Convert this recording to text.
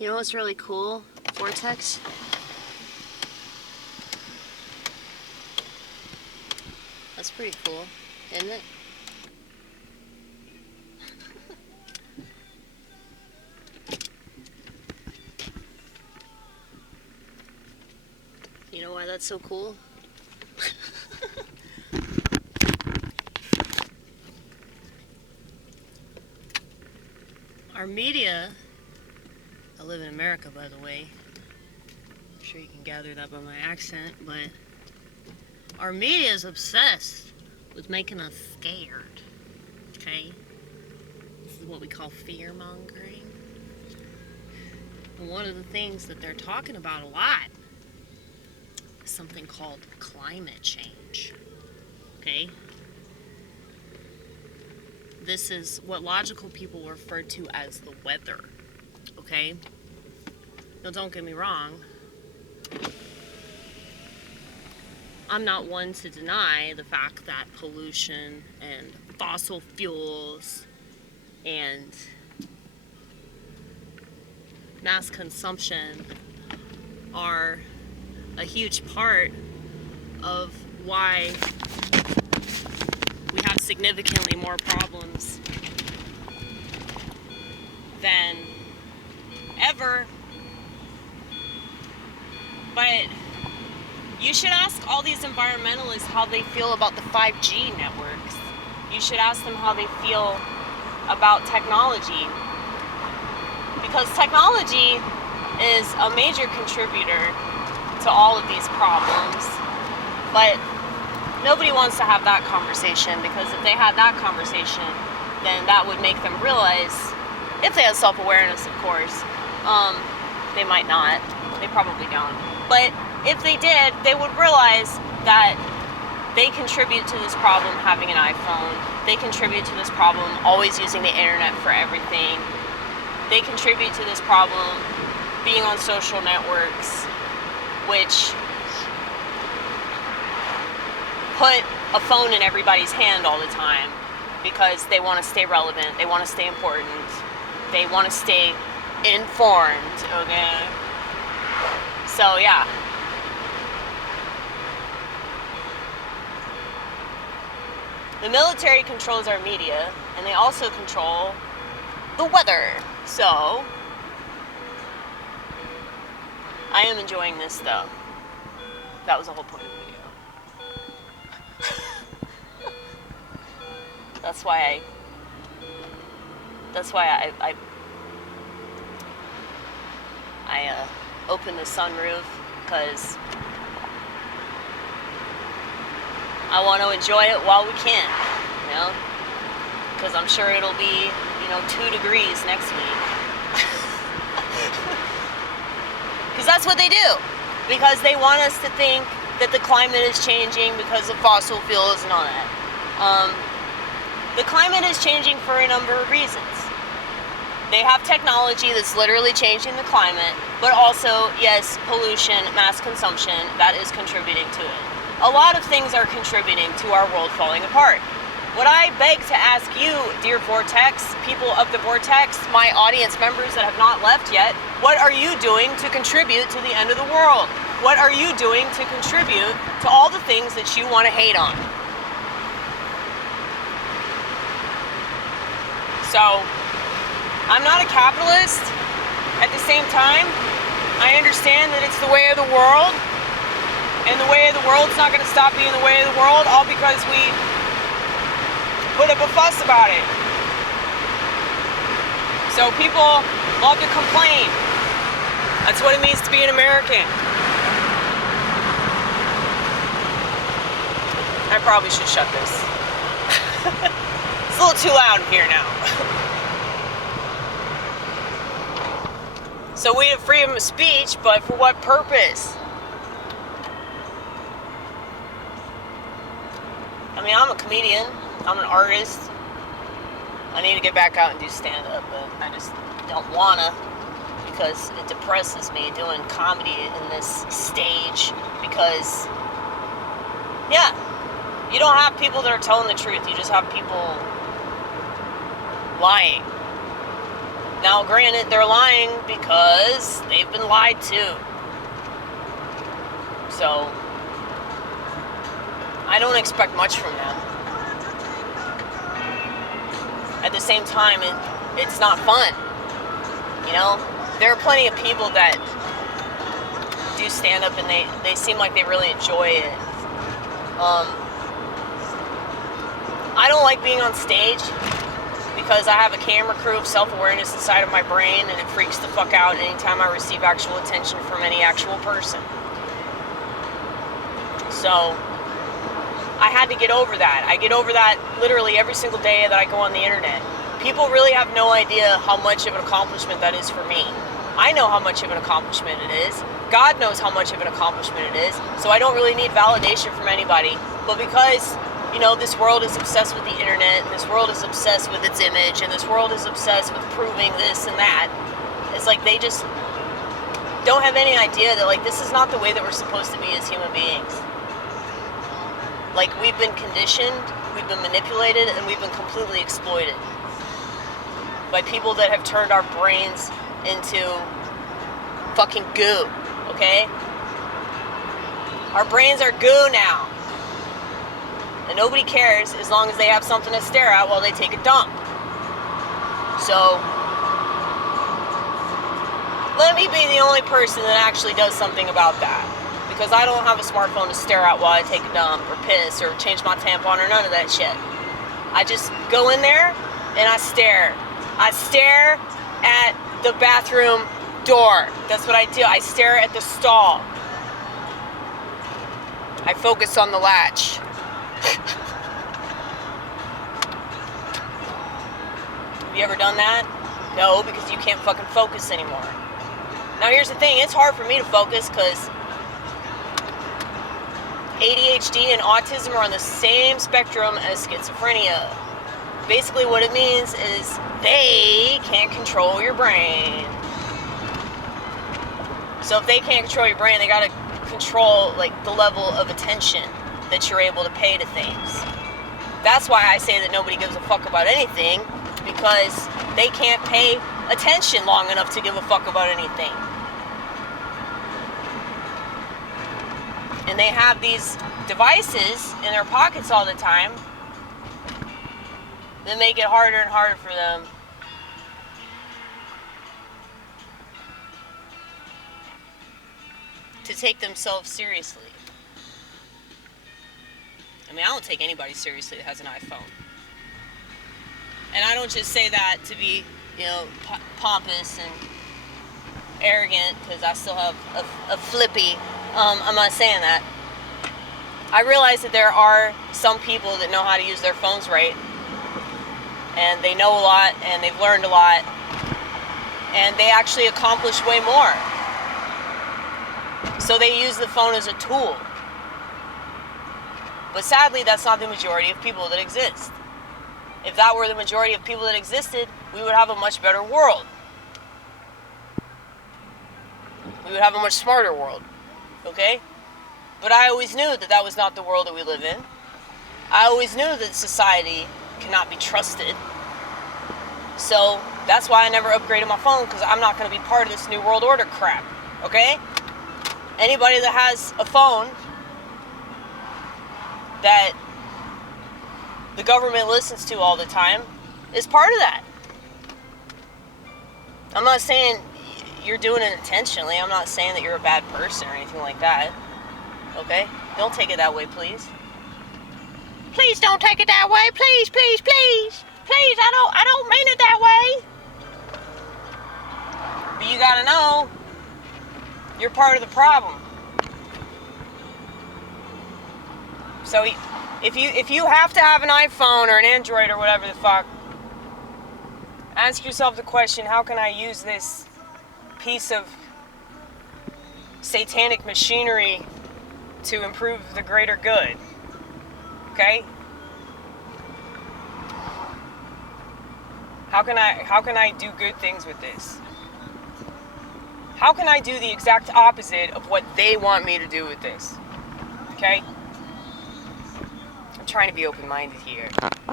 You know what's really cool? Vortex. That's pretty cool, isn't it? You know why that's so cool? Our media, I live in America, by the way. I'm sure you can gather that by my accent, but our media is obsessed with making us scared, okay? This is what we call fear-mongering. And one of the things that they're talking about a lot is something called climate change, okay? This is what logical people refer to as the weather, okay? Now, don't get me wrong. I'm not one to deny the fact that pollution and fossil fuels and mass consumption are a huge part of why we have significantly more problems than ever. But you should ask all these environmentalists how they feel about the 5G networks. You should ask them how they feel about technology. Because technology is a major contributor to all of these problems. But nobody wants to have that conversation, because if they had that conversation, then that would make them realize, if they had self-awareness, of course, they might not. They probably don't. But if they did, they would realize that they contribute to this problem having an iPhone. They contribute to this problem always using the internet for everything. They contribute to this problem being on social networks, which put a phone in everybody's hand all the time because they want to stay relevant, they want to stay important, they want to stay informed, okay? So, yeah. The military controls our media, and they also control the weather. So, I am enjoying this, though. That was the whole point of the video. That's why I opened the sunroof, because I want to enjoy it while we can, you know? Because I'm sure it'll be, 2 degrees next week. Because that's what they do. Because they want us to think that the climate is changing because of fossil fuels and all that. The climate is changing for a number of reasons. They have technology that's literally changing the climate, but also, yes, pollution, mass consumption, that is contributing to it. A lot of things are contributing to our world falling apart. What I beg to ask you, dear Vortex, people of the Vortex, my audience members that have not left yet, what are you doing to contribute to the end of the world? What are you doing to contribute to all the things that you want to hate on? So, I'm not a capitalist. At the same time, I understand that it's the way of the world, and the way of the world's not going to stop being the way of the world, all because we put up a fuss about it. So people love to complain. That's what it means to be an American. I probably should shut this. It's a little too loud in here now. So we have freedom of speech, but for what purpose? I mean, I'm a comedian. I'm an artist. I need to get back out and do stand-up, but I just don't wanna, because it depresses me doing comedy in this stage, because, yeah, you don't have people that are telling the truth. You just have people lying. Now, granted, they're lying because they've been lied to. So, I don't expect much from them. At the same time, it's not fun. You know? There are plenty of people that do stand-up and they seem like they really enjoy it. I don't like being on stage because I have a camera crew of self-awareness inside of my brain, and it freaks the fuck out anytime I receive actual attention from any actual person. So, I had to get over that. I get over that literally every single day that I go on the internet. People really have no idea how much of an accomplishment that is for me. I know how much of an accomplishment it is. God knows how much of an accomplishment it is. So I don't really need validation from anybody. But because, you know, this world is obsessed with the internet, and this world is obsessed with its image, and this world is obsessed with proving this and that, it's like they just don't have any idea that, like, this is not the way that we're supposed to be as human beings. Like, we've been conditioned, we've been manipulated, and we've been completely exploited by people that have turned our brains into fucking goo, okay? Our brains are goo now. And nobody cares as long as they have something to stare at while they take a dump. So, let me be the only person that actually does something about that. Because I don't have a smartphone to stare at while I take a dump or piss or change my tampon or none of that shit. I just go in there and I stare. I stare at the bathroom door. That's what I do. I stare at the stall. I focus on the latch. Have you ever done that? No, because you can't fucking focus anymore. Now here's the thing. It's hard for me to focus because ADHD and autism are on the same spectrum as schizophrenia. Basically what it means is they can't control your brain. So if they can't control your brain, they gotta control, like, the level of attention that you're able to pay to things. That's why I say that nobody gives a fuck about anything, because they can't pay attention long enough to give a fuck about anything. And they have these devices in their pockets all the time that make it harder and harder for them to take themselves seriously. I mean, I don't take anybody seriously that has an iPhone. And I don't just say that to be, you know, pompous and arrogant because I still have a flippy. I'm not saying that. I realize that there are some people that know how to use their phones right. And they know a lot, and they've learned a lot. And they actually accomplish way more. So they use the phone as a tool. But sadly, that's not the majority of people that exist. If that were the majority of people that existed, we would have a much better world. We would have a much smarter world. Okay? But I always knew that that was not the world that we live in. I always knew that society cannot be trusted. So that's why I never upgraded my phone, because I'm not going to be part of this new world order crap. Okay? Anybody that has a phone that the government listens to all the time is part of that. I'm not saying you're doing it intentionally. I'm not saying that you're a bad person or anything like that. Okay? Don't take it that way, please. Please don't take it that way. Please, please, please. Please, I don't mean it that way. But you gotta know, you're part of the problem. So if you have to have an iPhone or an Android or whatever the fuck, ask yourself the question, how can I use this piece of satanic machinery to improve the greater good? Okay? How can I do good things with this? How can I do the exact opposite of what they want me to do with this? Okay? I'm trying to be open-minded here.